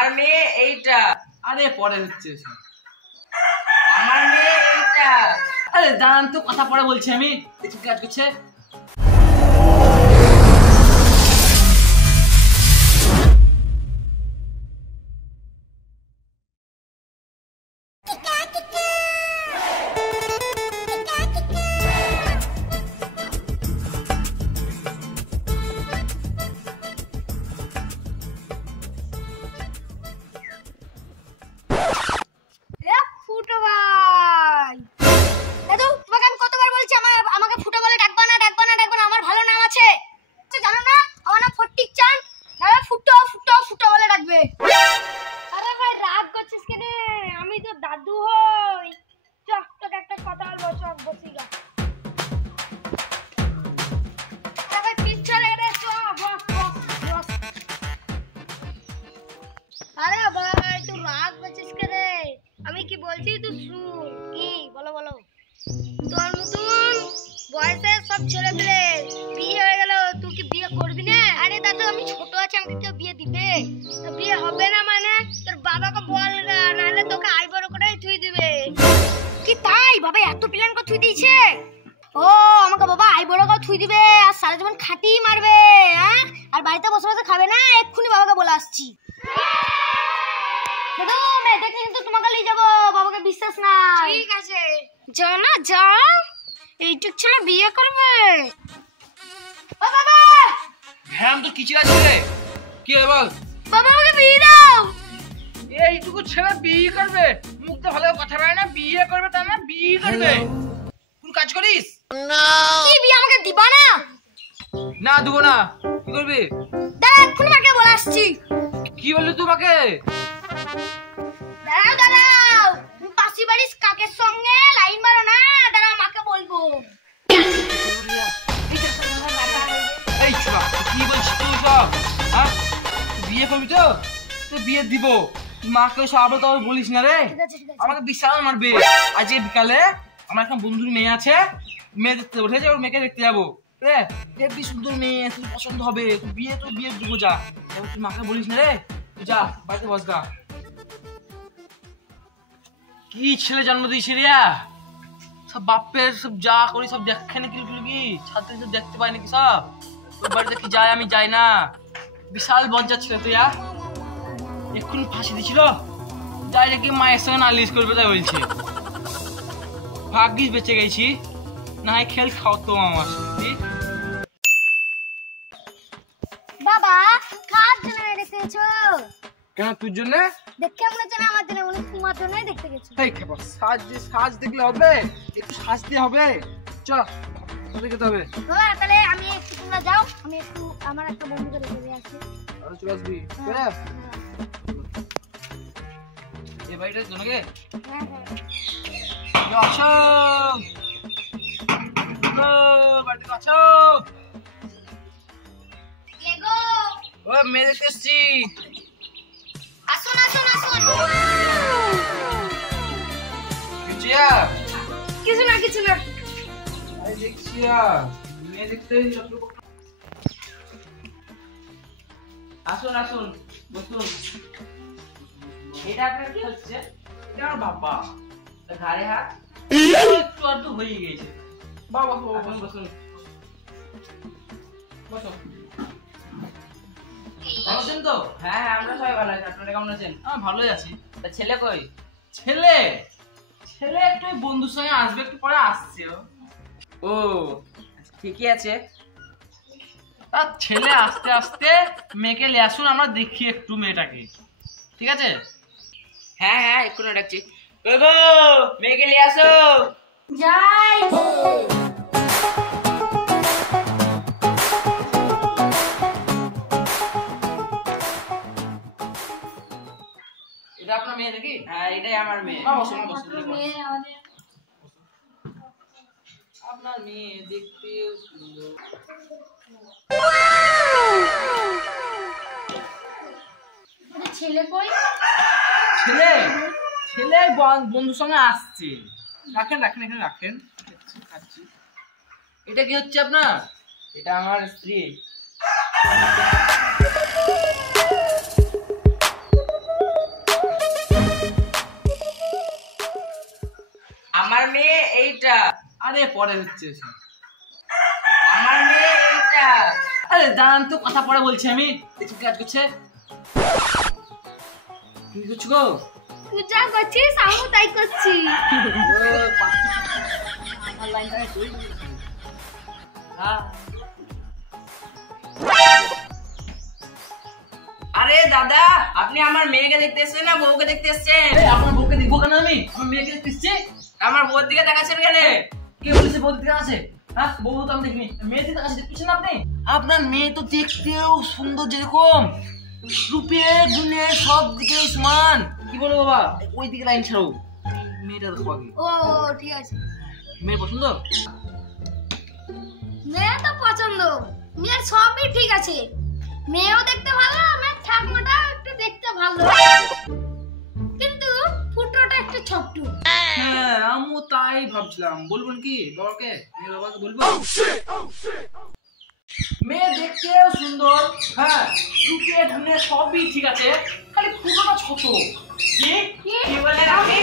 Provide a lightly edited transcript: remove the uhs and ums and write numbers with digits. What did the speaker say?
আমার মেয়ে এইটা। আরে পরে হচ্ছে আমার মেয়ে এইটা। আরে দাঁড়ান তো, কথা পরে বলছি আমি। দেখি কাজ করছে। আমি কি বলছি তুই শুন। কি বলো বলো। তোর মতন বয়সে সব ছেলে পেলে বিয়ে হয়ে গেল, তুই কি বিয়ে করবি না? আরে দাদু আমি ছোট আছি, আমাকে কেউ বিয়ে দিবে? তো বিয়ে হবে না মানে তোর বাবাকে বল না, নাহলে তোকে আইবড় করে থুই দিবে। কি তাই? বাবা এত প্ল্যান করে থুই দিয়েছে? ও আমাকে বাবা আইবড় করে থুই দিবে আর সারা জীবন খাটি মারবে, হ্যাঁ? আর বাড়িতে বসে বসে খাবে না। এক্ষুনি বাবাকে বলে আসছি। দাদু মেয়ে দেখে কিন্তু তোমাকে নিয়ে যাবো, বাবাকে বিশ্বাস নাই। ঠিক আছে যাও না, যাও। এইটুক ছেলে বিয়ে করবে? ও বাবা! হ্যাঁ তো কি চিল্লাছিস রে? কি রে বল? বাবা আমাকে বিয়ে দাও। এইটুকু ছেলে বিয়ে করবে? মুখটা ভালো কথা বলে না, বিয়ে করবে তা না, বিয়ে করবে। কোন কাজ করিস? কি বিয়ে আমাকে দিবা না? না দেবো না। কি করবি? দাঁড়া এক্ষুনি মাকে বলে আসছি। কি বললি তোমাকে? দাঁড়াও দাঁড়াও, পাশি বাড়ির কাকের সঙ্গে লাইন মারো না। দাঁড়াও মাকে বলবো। এই ছোড়া কি বলছিস তুই সব? হ্যাঁ বিয়ে করবি তো? তুই বিয়ে দিব, মাকে সব আবার তো বলিস না রে। আমাকে বিশাল মারবে। আজকে বিকালে আমার একটা বন্ধুর মেয়ে আছে, মেয়ে দেখতে উঠেছে, ওর মেয়েকে দেখতে যাবো। হেবি সুন্দর মেয়ে, তুই পছন্দ হবে, তুই বিয়ে দিব। যা, তুই মাকে বলিস না রে। তুই যা বাড়িতে বস গা। কি ছেলে জন্ম দিয়েছি রিয়া, সব বাপের সব যা করি সব দেখে নাকি কি ছাত্রী সব দেখতে পাই নাকি সব? ওই বাড়িতে কি যায়? আমি যাই না। বিশাল বজ্জার ছেলে তুই। এক্ষুনি ফাঁসি দিছিল, যাই নাকি মায়ের সঙ্গে নালিশ করবে তাই বলছে। ভাগ্যিস বেঁচে গেছি, না হয় খেল খাওয়াতো আমার সত্যি। বাবা কার জন্য দেখতে গেছো? কেন তোর জন্য? দেখে মনে হচ্ছে না আমার জন্য, মনে তোমার জন্যই দেখতে গেছো। এই খেপা, সাজ দেখলে হবে? একটু সাজতে হবে। চল যেতে হবে। বাবা তাহলে আমি একটু, তোমরা যাও, আমি একটু আমার একটা বন্ধুকে রেখে আসি। আর চলে আসবি? এই বাড়িটা তো নাকি? হ্যাঁ হ্যাঁ আছো বাড়িতে আছো? লেগো ও মেয়ে দেখতে এসছি। আসুন আসুন আসুন। কিছু না কিছু না। দেখছি মেয়ে দেখতে। আসুন আসুন বসুন। এটা আপনার কি হচ্ছে? এটা আমার বাবা। ঘাড়ে হাত একটু আর তো হয়ে গেছে। বাবা বসুন বসুন বসো। ভালো আছেন তো? হ্যাঁ হ্যাঁ আমরা সবাই ভালো আছি, আপনারা কেমন আছেন? ভালোই আছি। তা ছেলে কই? ছেলে ছেলে একটু বন্ধুর সঙ্গে আসবে, একটু পরে আসছে। ও ঠিকই আছে। তার ছেলে আস্তে আস্তে মেয়েকে নিয়ে আসুন, আমরা দেখি একটু মেয়েটাকে। ঠিক আছে? হ্যাঁ হ্যাঁ এক্ষুনি ডাকছি। গো মেয়েকে নিয়ে আসো। যাই। এটা আপনার মেয়ে নাকি? হ্যাঁ এটাই আমার মেয়ে। বসুন বসুন। আপনার মেয়ে দেখতে সুন্দর। ছেলে কই? ছেলে ছেলে বন্ধুর সঙ্গে আসছে। রাখেন রাখেন এখানে রাখেন। এটা কি হচ্ছে আপনার? এটা আমার স্ত্রী। আরে পরে হচ্ছে এসব। আমার মেয়ে এইটা। আরে দাঁড়ান তো, কথা পরে বলছি আমি। দেখি কাজ করছে। কি করছো গো? তুই যা করছিস আমিও তাই করছি। আমার লাইনটা তুই হ্যাঁ। আরে দাদা, আপনি আমার মেয়েকে দেখতে এসেছেন না বউকে দেখতে এসেছেন? এই আপনার বউকে দেখবো কেন আমি? আমার মেয়েকে দেখতে এসেছি। আমার বউর দিকে তাকাচ্ছেন কেন? কে বলেছে বউ দিকে আছে? হ্যাঁ, বউ তো আমি দেখিনি। মেয়ের দিকে আছে দেখছেন আপনি? আপনার মেয়ে তো দেখতেও সুন্দর, যেরকম রূপে গুণে সব দিকে সমান। কি বলো বাবা, ওই দিকে লাইন ছাড়ো, মেয়েটা দেখো আগে। ও ঠিক আছে। মেয়ে পছন্দ? মেয়ে তো পছন্দ, মেয়ের সবই ঠিক আছে। মেয়েও দেখতে ভালো, মেয়ের ঠাকুমাটা একটু দেখতে ভালো, কিন্তু ফুটোটা একটু ছোট্ট। হ্যাঁ, আমিও তাই ভাবছিলাম। বলবেন কি বাবাকে? মেয়ে বাবাকে বলবো? মেয়ে দেখতেও সুন্দর, হ্যাঁ, রূপে গুণে সবই ঠিক আছে, খালি ফুটোটা ছোট। কি বলেন আপনি?